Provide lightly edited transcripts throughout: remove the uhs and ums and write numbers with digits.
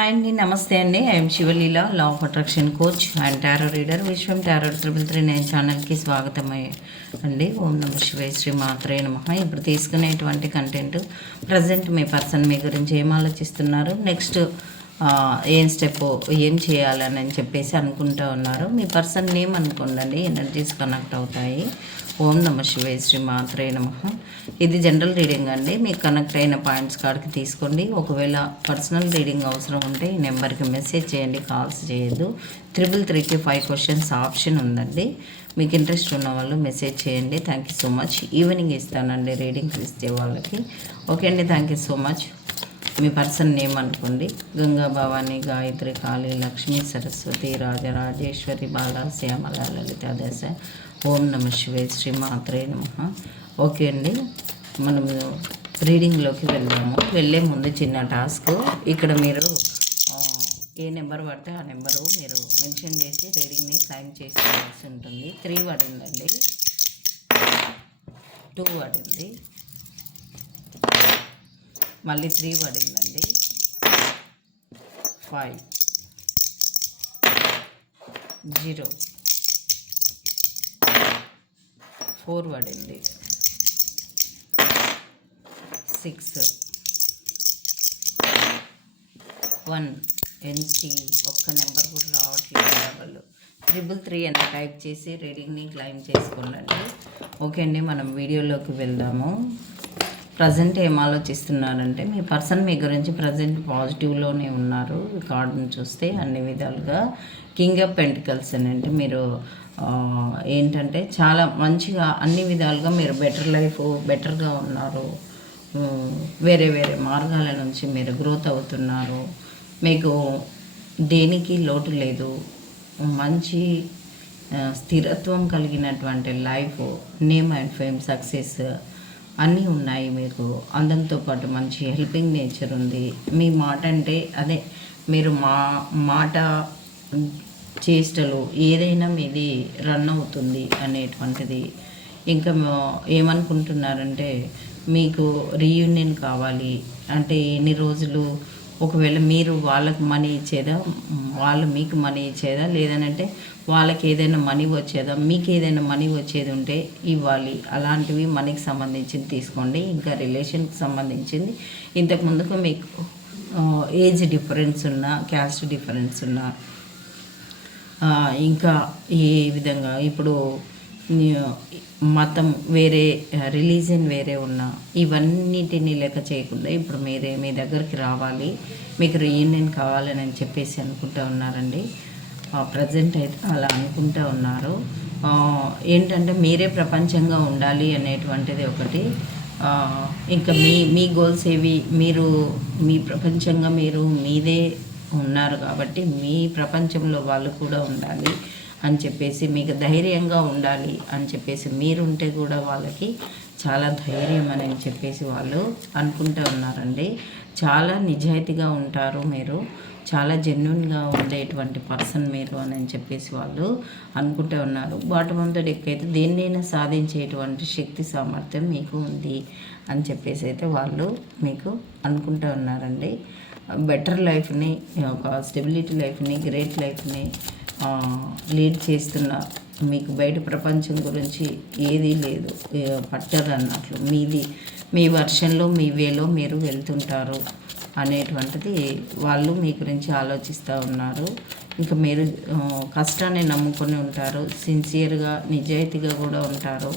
అండి నమస్తే అండి. I'm Sivaleela, law of attraction coach and tarot reader. Vishwam tarot 339 ఛానల్కి స్వాగతం అండి. ఓం నమ శివాయ, శ్రీ మాత్రే నమః. ఇప్పుడు తీసుకునేటువంటి కంటెంట్ ప్రజెంట్ మీ పర్సన్ మీ గురించి ఏం ఆలోచిస్తున్నారు, నెక్స్ట్ ఏం స్టెప్ ఏం చేయాలని చెప్పేసి అనుకుంటూ ఉన్నారు. మీ పర్సన్ నేమ్ అనుకోండి, ఎనర్జీస్ కనెక్ట్ అవుతాయి. ఓం నమ శివాయ, శ్రీ మాత్రే నమః. ఇది జనరల్ రీడింగ్ అండి. మీకు కనెక్ట్ అయిన పాయింట్స్ కాడికి తీసుకోండి. ఒకవేళ పర్సనల్ రీడింగ్ అవసరం ఉంటే ఈ నెంబర్కి మెసేజ్ చేయండి, కాల్స్ చేయొద్దు. 333కి 5 క్వశ్చన్స్ ఆప్షన్ ఉందండి. మీకు ఇంట్రెస్ట్ ఉన్న వాళ్ళు మెసేజ్ చేయండి. Thank you so much. Evening ఇస్తానండి రీడింగ్ ఇస్తే వాళ్ళకి. ఓకే అండి, thank you so much. Me person name అనుకోండి. గంగా భవాని, గాయత్రి, కాళీ, లక్ష్మీ, సరస్వతి, రాజరాజేశ్వరి, బాల, శ్యామల, లలిత, దశ. ఓం నమ శివాయ, శ్రీ మాత్రే నమః. ఓకే అండి, మనము రీడింగ్లోకి వెళ్ళే ముందు చిన్న టాస్క్. ఇక్కడ మీరు ఏ నెంబర్ పడితే ఆ నెంబరు మీరు మెన్షన్ చేసి రీడింగ్ని క్లైమ్ చేసుకోవాల్సి ఉంటుంది. 3 పడిందండి, 2 పడింది, మళ్ళీ 3 పడిందండి, 5, 0, 4 పడింది, 6, 1. ఎన్టీ ఒక్క నెంబర్ కూడా రావట్లేదు. వాళ్ళు 333 అని టైప్ చేసి రీడింగ్ని క్లైమ్ చేసుకోండి. ఓకే అండి, మనం వీడియోలోకి వెళ్దాము. ప్రజెంట్ ఏం ఆలోచిస్తున్నారంటే మీ పర్సన్ మీ గురించి ప్రజెంట్ పాజిటివ్లోనే ఉన్నారు. కార్డును చూస్తే అన్ని విధాలుగా కింగ్ ఆఫ్ పెంటికల్స్ అని అంటే మీరు ఏంటంటే చాలా మంచిగా అన్ని విధాలుగా మీరు బెటర్గా ఉన్నారు. వేరే మార్గాల నుంచి మీరు గ్రోత్ అవుతున్నారు. మీకు దేనికి లోటు లేదు. మంచి స్థిరత్వం కలిగినటువంటి life, name and fame, success అన్నీ ఉన్నాయి మీకు. అందంతో పాటు మంచి హెల్పింగ్ నేచర్ ఉంది. మీ మాట అంటే అదే మీరు మాట చేష్టలు ఏదైనా మీది రన్ అవుతుంది అనేటువంటిది. ఇంకా ఏమనుకుంటున్నారంటే మీకు రీయూనియన్ కావాలి అంటే ఎన్ని రోజులు, ఒకవేళ మీరు వాళ్ళకు మనీ ఇచ్చేదా, వాళ్ళు మీకు మనీ ఇచ్చేదా, లేదనంటే వాళ్ళకి ఏదైనా మనీ వచ్చేదా, మీకు ఏదైనా మనీ వచ్చేది ఉంటే ఇవ్వాలి. అలాంటివి మనీకి సంబంధించింది తీసుకోండి. ఇంకా రిలేషన్కి సంబంధించింది ఇంతకుముందుకు మీకు ఏజ్ డిఫరెన్స్ ఉన్నా, క్యాస్ట్ డిఫరెన్స్ ఉన్నా, ఇంకా ఏ విధంగా ఇప్పుడు మతం వేరే, రిలీజియన్ వేరే ఉన్నా ఇవన్నిటిని లెక్క చేయకుండా ఇప్పుడు మీ దగ్గరికి రావాలి, మీకు రీయూనియన్ కావాలని చెప్పేసి అనుకుంటూ ఉన్నారండి. ప్రజెంట్ అయితే అలా అనుకుంటూ ఉన్నారు. ఏంటంటే మీరే ప్రపంచంగా ఉండాలి అనేటువంటిది ఒకటి. ఇంకా మీ గోల్స్ ఏవి, మీరు మీ ప్రపంచంగా మీరు మీదే ఉన్నారు కాబట్టి మీ ప్రపంచంలో వాళ్ళు కూడా ఉండాలి అని చెప్పేసి, మీకు ధైర్యంగా ఉండాలి అని చెప్పేసి, మీరుంటే కూడా వాళ్ళకి చాలా ధైర్యం అని చెప్పేసి వాళ్ళు అనుకుంటూ ఉన్నారండి. చాలా నిజాయితీగా ఉంటారు మీరు, చాలా జెన్యున్గా ఉండేటువంటి పర్సన్ మీరు అని చెప్పేసి వాళ్ళు అనుకుంటూ ఉన్నారు. బాటమ్ ఆఫ్ ద డెక్ అయితే దేన్నైనా సాధించేటువంటి శక్తి సామర్థ్యం మీకు ఉంది అని చెప్పేసి అయితే వాళ్ళు మీకు అనుకుంటూ ఉన్నారండి. బెటర్ లైఫ్ని, ఒక స్టెబిలిటీ లైఫ్ని, గ్రేట్ లైఫ్ని లీడ్ చేస్తున్న మీకు బయట ప్రపంచం గురించి ఏదీ లేదు, పట్టదు అన్నట్లు. మీ వర్షన్లో మీ వేలో మీరు వెళ్తుంటారు అనేటువంటిది వాళ్ళు మీ గురించి ఆలోచిస్తూ ఉన్నారు. ఇంకా మీరు కష్టాన్ని నమ్ముకొని ఉంటారు, సిన్సియర్గా నిజాయితీగా కూడా ఉంటారు.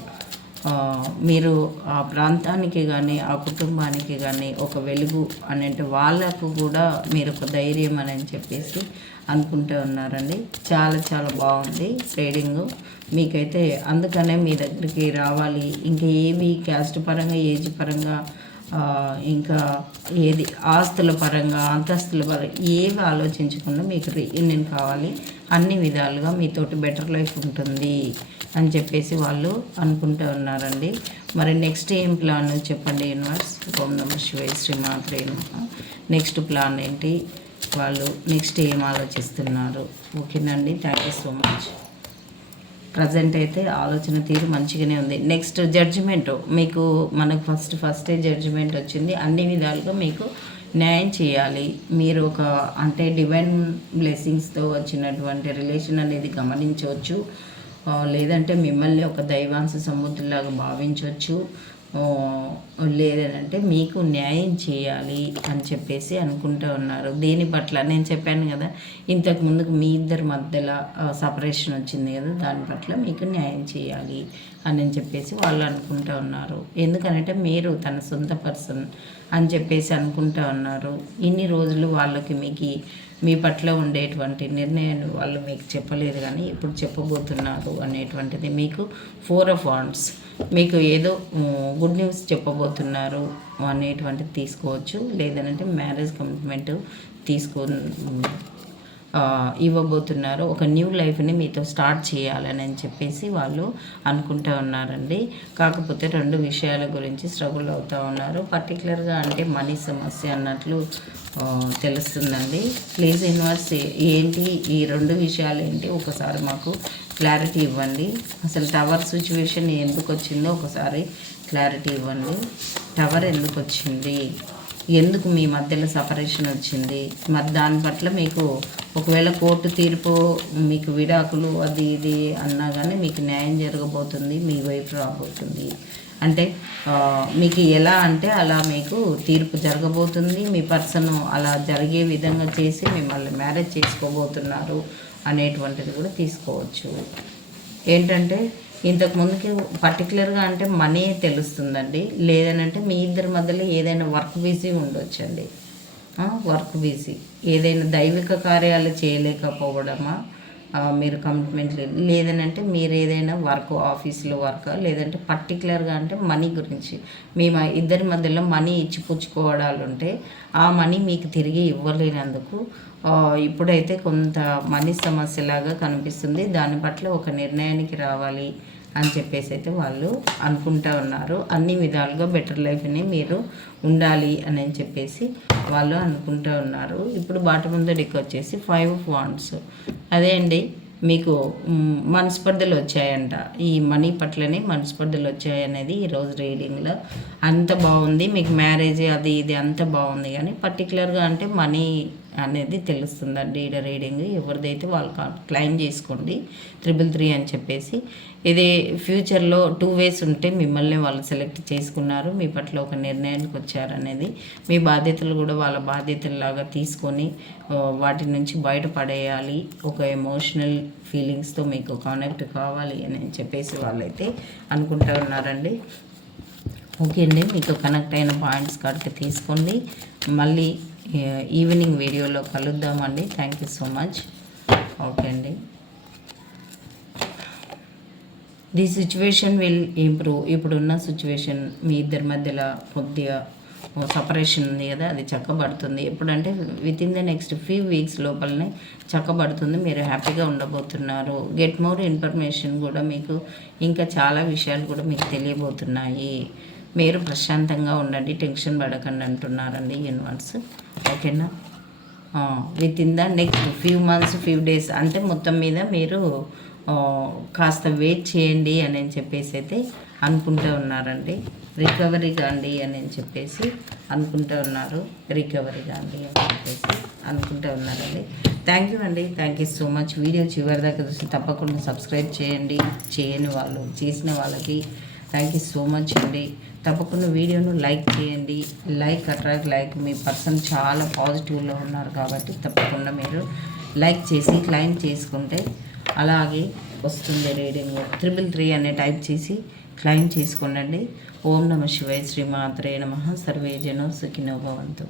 మీరు ఆ ప్రాంతానికి కానీ ఆ కుటుంబానికి కానీ ఒక వెలుగు అని అంటే వాళ్ళకు కూడా మీరు ఒక ధైర్యం అని చెప్పేసి అనుకుంటూ ఉన్నారండి. చాలా బాగుంది రీడింగు మీకైతే. అందుకనే మీ దగ్గరికి రావాలి. ఇంకా ఏవి క్యాస్ట్ పరంగా, ఏజ్ పరంగా, ఇంకా ఏది ఆస్తుల పరంగా, అంతస్తుల పరంగా ఏవి ఆలోచించకుండా మీకు రీయూనియన్ కావాలి. అన్ని విధాలుగా మీతోటి బెటర్ లైఫ్ ఉంటుంది అని చెప్పేసి వాళ్ళు అనుకుంటూ ఉన్నారండి. మరి నెక్స్ట్ ఏం ప్లాన్ చెప్పండి యూనివర్స్. ఓం నమ శివాయ, శ్రీ మాత్రే నమః. నెక్స్ట్ ప్లాన్ ఏంటి, వాళ్ళు నెక్స్ట్ ఏం ఆలోచిస్తున్నారు? ఓకేనండి, thank you so much. Present అయితే ఆలోచన తీరు మంచిగానే ఉంది. నెక్స్ట్ జడ్జిమెంట్ మీకు, మనకు ఫస్టే జడ్జిమెంట్ వచ్చింది. అన్ని విధాలుగా మీకు న్యాయం చేయాలి. మీరు ఒక అంటే డివైన్ బ్లెస్సింగ్స్తో వచ్చినటువంటి రిలేషన్ అనేది గమనించవచ్చు. లేదంటే మిమ్మల్ని ఒక దైవాంశ సముద్రులాగా భావించవచ్చు. లేదంటే మీకు న్యాయం చేయాలి అని చెప్పేసి అనుకుంటూ ఉన్నారు. దీని పట్ల నేను చెప్పాను కదా, ఇంతకు ముందుకు మీ ఇద్దరి మధ్యలో సపరేషన్ వచ్చింది కదా, దాని పట్ల మీకు న్యాయం చేయాలి అని చెప్పేసి వాళ్ళు అనుకుంటూ ఉన్నారు. ఎందుకంటే మీరు తన సొంత పర్సన్ అని చెప్పేసి అనుకుంటూ ఉన్నారు. ఇన్ని రోజులు వాళ్ళకి మీ పట్ల ఉండేటువంటి నిర్ణయాన్ని వాళ్ళు మీకు చెప్పలేదు, కానీ ఇప్పుడు చెప్పబోతున్నారు అనేటువంటిది మీకు 4 ఆఫ్ వాండ్స్ మీకు ఏదో గుడ్ న్యూస్ చెప్పబోతున్నారు అనేటువంటిది తీసుకోవచ్చు. లేదంటే మ్యారేజ్ కమిట్మెంట్ ఇవ్వబోతున్నారు. ఒక న్యూ లైఫ్ని మీతో స్టార్ట్ చేయాలని చెప్పేసి వాళ్ళు అనుకుంటూ ఉన్నారండి. కాకపోతే 2 విషయాల గురించి స్ట్రగుల్ అవుతూ ఉన్నారు. పర్టికులర్గా అంటే మనీ సమస్య అన్నట్లు తెలుస్తుందండి. ప్లీజ్ యూనివర్స్ ఏంటి ఈ 2 విషయాలు ఏంటి ఒకసారి మాకు క్లారిటీ ఇవ్వండి. అసలు టవర్ సిచ్యువేషన్ ఎందుకు వచ్చిందో ఒకసారి క్లారిటీ ఇవ్వండి. టవర్ ఎందుకు వచ్చింది, ఎందుకు మీ మధ్యలో సపరేషన్ వచ్చింది, మరి దాని పట్ల మీకు ఒకవేళ కోర్టు తీర్పు మీకు విడాకులు అది ఇది అన్నా కానీ మీకు న్యాయం జరగబోతుంది, మీ వైపు రాబోతుంది. అంటే మీకు ఎలా అంటే అలా మీకు తీర్పు జరగబోతుంది. మీ పర్సన్ అలా జరిగే విధంగా చేసి మిమ్మల్ని మ్యారేజ్ చేసుకోబోతున్నారు అనేటువంటిది కూడా తీసుకోవచ్చు. ఏంటంటే ఇంతకు ముందుకి పర్టికులర్గా అంటే మనీ తెలుస్తుందండి. లేదనంటే మీ ఇద్దరి మధ్యలో ఏదైనా వర్క్ బిజీ ఉండొచ్చండి. వర్క్ బిజీ ఏదైనా దైవిక కార్యాలు చేయలేకపోవడమా, మీరు కమిట్మెంట్ లేదనంటే మీరు ఏదైనా వర్క్ ఆఫీస్లో వర్క్, లేదంటే పర్టికులర్గా అంటే మనీ గురించి మీ ఇద్దరి మధ్యలో మనీ ఇచ్చిపుచ్చుకోవడాలు ఉంటే ఆ మనీ మీకు తిరిగి ఇవ్వలేనందుకు ఇప్పుడైతే కొంత మనీ సమస్యలాగా కనిపిస్తుంది. దాని పట్ల ఒక నిర్ణయానికి రావాలి అని చెప్పేసి అయితే వాళ్ళు అనుకుంటూ ఉన్నారు. అన్ని విధాలుగా బెటర్ లైఫ్ని మీరు ఉండాలి అని చెప్పేసి వాళ్ళు అనుకుంటూ ఉన్నారు. ఇప్పుడు బాటముందడికి వచ్చేసి 5 ఆఫ్ వాండ్స్. అదే అండి, మీకు మనస్పర్ధలు వచ్చాయంట. ఈ మనీ పట్లనే మనస్పర్ధలు వచ్చాయనేది ఈరోజు రీడింగ్లో అంత బాగుంది. మీకు మ్యారేజ్ అది ఇది అంత బాగుంది, కానీ పర్టికులర్గా అంటే మనీ అనేది తెలుస్తుందండి ఈ రీడింగ్. ఎవరిదైతే వాళ్ళు క్లైమ్ చేసుకోండి 333 అని చెప్పేసి. ఇది ఫ్యూచర్లో 2 వేస్ ఉంటే మిమ్మల్ని వాళ్ళు సెలెక్ట్ చేసుకున్నారు, మీ పట్ల ఒక నిర్ణయానికి వచ్చారనేది. మీ బాధ్యతలు కూడా వాళ్ళ బాధ్యతల్లాగా తీసుకొని వాటి నుంచి బయటపడేయాలి. ఒక ఎమోషనల్ ఫీలింగ్స్తో మీకు కనెక్ట్ కావాలి అని చెప్పేసి వాళ్ళైతే అనుకుంటూ ఉన్నారండి. ఓకే అండి, మీకు కనెక్ట్ అయిన పాయింట్స్ కాడికి తీసుకోండి. మళ్ళీ ఈవినింగ్ వీడియోలో కలుద్దామండి. Thank you so much. Okay అండి. The situation will improve. ఇప్పుడున్న సిచ్యువేషన్ మీ ఇద్దరి మధ్యలో కొద్దిగా సపరేషన్ ఉంది కదా, అది చక్కబడుతుంది. ఎప్పుడంటే within the next few weeks లోపలనే చక్కబడుతుంది. మీరు హ్యాపీగా ఉండబోతున్నారు. గెట్ మోర్ ఇన్ఫర్మేషన్ కూడా మీకు ఇంకా చాలా విషయాలు కూడా మీకు తెలియబోతున్నాయి. మీరు ప్రశాంతంగా ఉండండి, టెన్షన్ పడకండి అంటున్నారండి యూనివర్స్. ఓకేనా? With in the next few months few days అంటే మొత్తం మీద మీరు కాస్త వెయిట్ చేయండి అని చెప్పేసి అయితే అనుకుంటూ ఉన్నారండి. రికవరీ కాండి అని చెప్పేసి అనుకుంటూ ఉన్నారు. రికవరీ కాండి అని చెప్పేసి అనుకుంటూ ఉన్నారండి. థ్యాంక్ యూ అండి. Thank you so much. Video చివరి దాకా చూసి తప్పకుండా సబ్స్క్రైబ్ చేయండి. చేయని వాళ్ళు చేసిన వాళ్ళకి థ్యాంక్ యూ సో మచ్ అండి. తప్పకుండా వీడియోను లైక్ చేయండి. లైక్ మీ పర్సన్ చాలా పాజిటివ్లో ఉన్నారు కాబట్టి తప్పకుండా మీరు లైక్ చేసి క్లైమ్ చేసుకుంటే అలాగే వస్తుంది రీడింగ్. 333 అనే టైప్ చేసి క్లైమ్ చేసుకోండి. ఓం నమ శివాయ. శ్రీమాత్రే నమః. సర్వే జనో సుఖినో భవంతు.